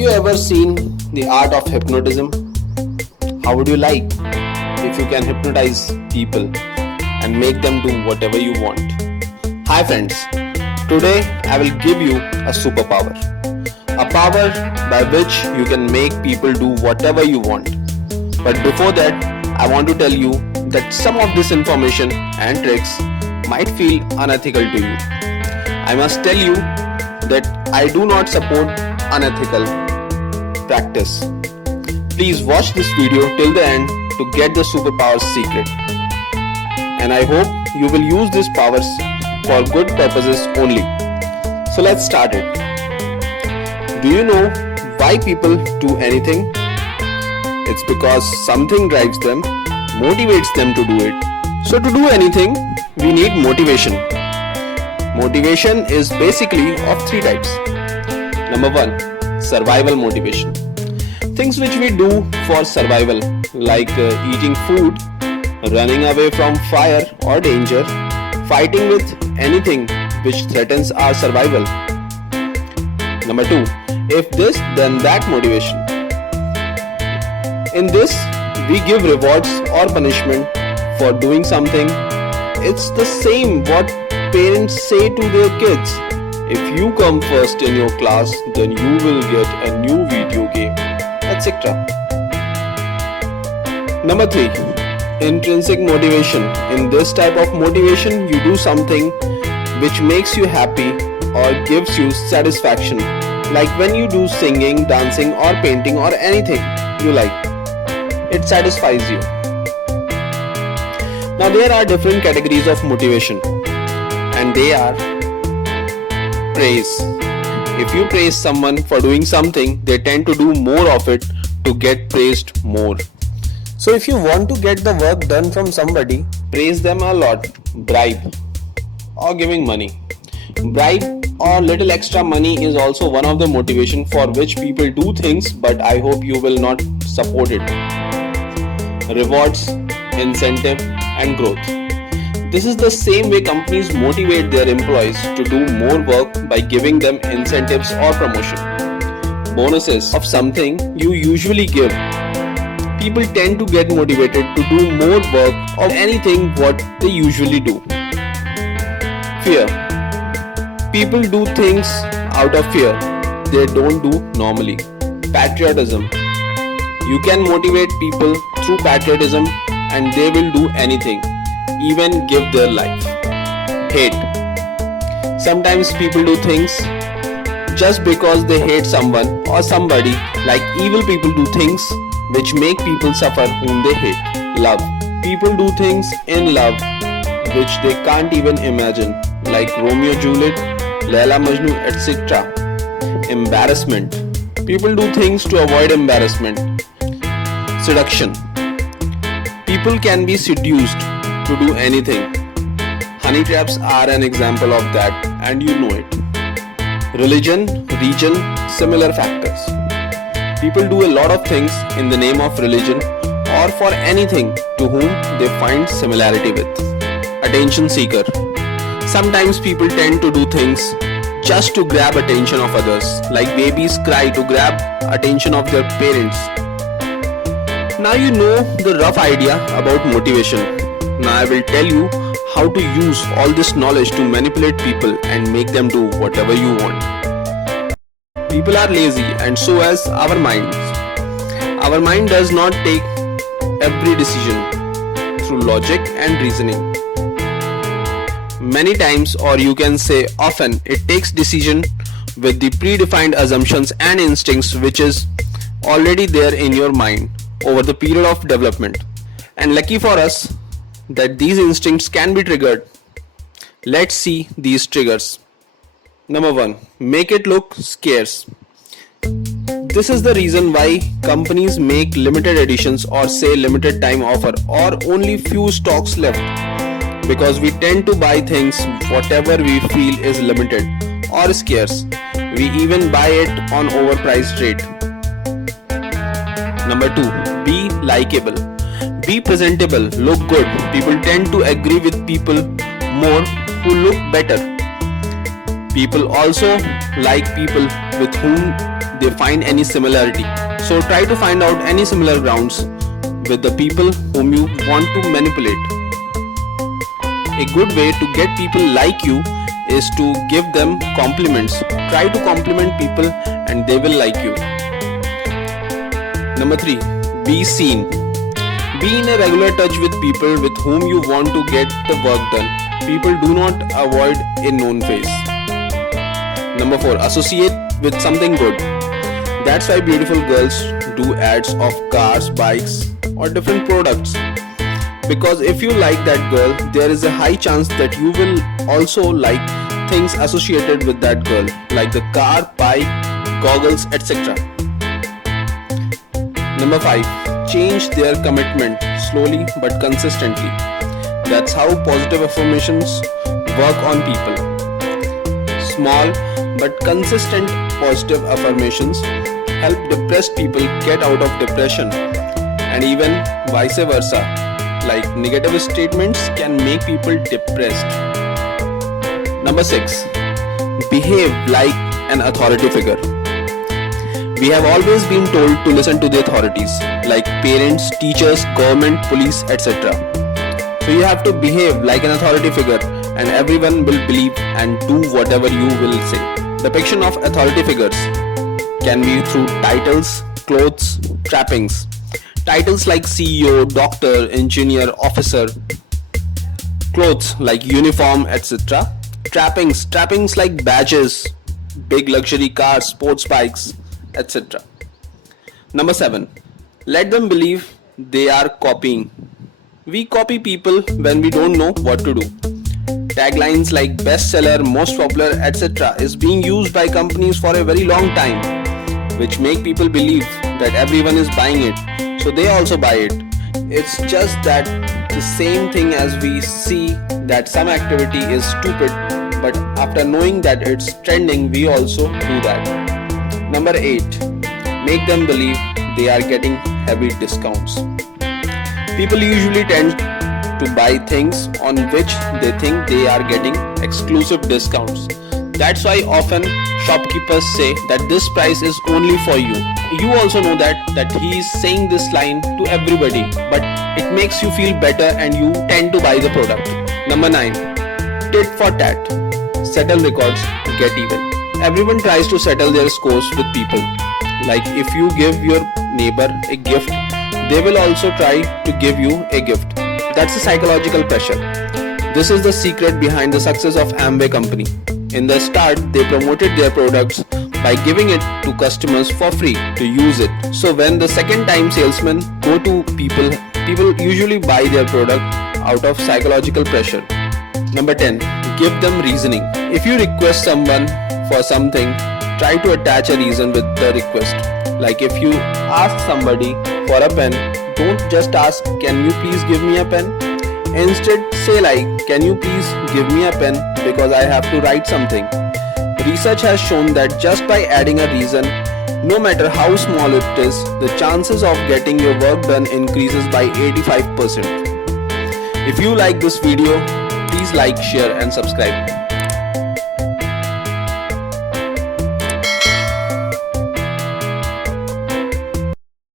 you ever seen the art of hypnotism? How would you like if you can hypnotize people and make them do whatever you want? Hi friends, today I will give you a superpower. A power by which you can make people do whatever you want. But before that, I want to tell you that some of this information and tricks might feel unethical to you. I must tell you that I do not support unethical practice. Please watch this video till the end to get the superpower's secret. And I hope you will use these powers for good purposes only. So let's start it. Do you know why people do anything? It's because something drives them, motivates them to do it. So to do anything, we need motivation. Motivation is basically of three types. Number one, survival motivation. Things which we do for survival, like eating food, running away from fire or danger, fighting with anything which threatens our survival. Number two, if this then that motivation. In this, we give rewards or punishment for doing something. It's the same what parents say to their kids. If you come first in your class, then you will get a new video game, etc. Number three, intrinsic motivation. In this type of motivation, you do something which makes you happy or gives you satisfaction, like when you do singing, dancing or painting or anything you like. It satisfies you. Now there are different categories of motivation, and they are praise. If you praise someone for doing something, they tend to do more of it to get praised more. So if you want to get the work done from somebody, praise them a lot. Bribe or giving money. Bribe or little extra money is also one of the motivation for which people do things, but I hope you will not support it. Rewards, incentive and growth. This is the same way companies motivate their employees to do more work by giving them incentives or promotion. Bonuses of something you usually give. People tend to get motivated to do more work of anything what they usually do. Fear. People do things out of fear they don't do normally. Patriotism. You can motivate people through patriotism and they will do anything, even give their life. Hate. Sometimes people do things just because they hate someone or somebody, like evil people do things which make people suffer whom they hate. Love. People do things in love which they can't even imagine, like Romeo Juliet, Laila Majnu, etc. Embarrassment. People do things to avoid embarrassment. Seduction. People can be seduced to do anything. Honey traps are an example of that, and you know it. Religion, region, similar factors. People do a lot of things in the name of religion or for anything to whom they find similarity with. Attention seeker. Sometimes people tend to do things just to grab attention of others, like babies cry to grab attention of their parents. Now you know the rough idea about motivation. Now I will tell you how to use all this knowledge to manipulate people and make them do whatever you want. People are lazy, and so as our minds. Our mind does not take every decision through logic and reasoning. Many times, or you can say often, it takes decision with the predefined assumptions and instincts which is already there in your mind over the period of development. And lucky for us that these instincts can be triggered. Let's see these triggers. Number one, make it look scarce. This is the reason why companies make limited editions or say limited time offer or only few stocks left. Because we tend to buy things whatever we feel is limited or scarce. We even buy it on overpriced rate. Number two, be likable. Be presentable, look good. People tend to agree with people more who look better. People also like people with whom they find any similarity. So try to find out any similar grounds with the people whom you want to manipulate. A good way to get people like you is to give them compliments. Try to compliment people and they will like you. Number 3. Be seen. Be in a regular touch with people with whom you want to get the work done. People do not avoid a known face. Number 4. Associate with something good. That's why beautiful girls do ads of cars, bikes or different products. Because if you like that girl, there is a high chance that you will also like things associated with that girl, like the car, bike, goggles, etc. Number 5. Change their commitment slowly but consistently. That's how positive affirmations work on people. Small but consistent positive affirmations help depressed people get out of depression, and even vice versa, like negative statements can make people depressed. Number 6. Behave like an authority figure. We have always been told to listen to the authorities like parents, teachers, government, police, etc. So you have to behave like an authority figure and everyone will believe and do whatever you will say. Depiction of authority figures can be through titles, clothes, trappings. Titles like CEO, doctor, engineer, officer. Clothes like uniform, etc. Trappings like badges, big luxury cars, sports bikes, etc. Number 7. Let them believe they are copying. We copy people when we don't know what to do. Taglines like bestseller, most popular, etc. is being used by companies for a very long time, which make people believe that everyone is buying it, so they also buy it. It's just that the same thing as we see that some activity is stupid, but after knowing that it's trending, we also do that. Number 8. Make them believe they are getting heavy discounts. People usually tend to buy things on which they think they are getting exclusive discounts. That's why often shopkeepers say that this price is only for you. You also know that he is saying this line to everybody, but it makes you feel better and you tend to buy the product. Number 9. Tit for tat. Settle records, get even. Everyone tries to settle their scores with people. Like if you give your neighbor a gift, they will also try to give you a gift. That's a psychological pressure. This is the secret behind the success of Amway company. In the start, they promoted their products by giving it to customers for free to use it. So when the second time salesmen go to people usually buy their product out of psychological pressure. Number 10. Give them reasoning. If you request someone for something, try to attach a reason with the request. Like if you ask somebody for a pen, don't just ask, can you please give me a pen? Instead say like, can you please give me a pen because I have to write something. Research has shown that just by adding a reason, no matter how small it is, the chances of getting your work done increases by 85%. If you like this video, please like, share and subscribe.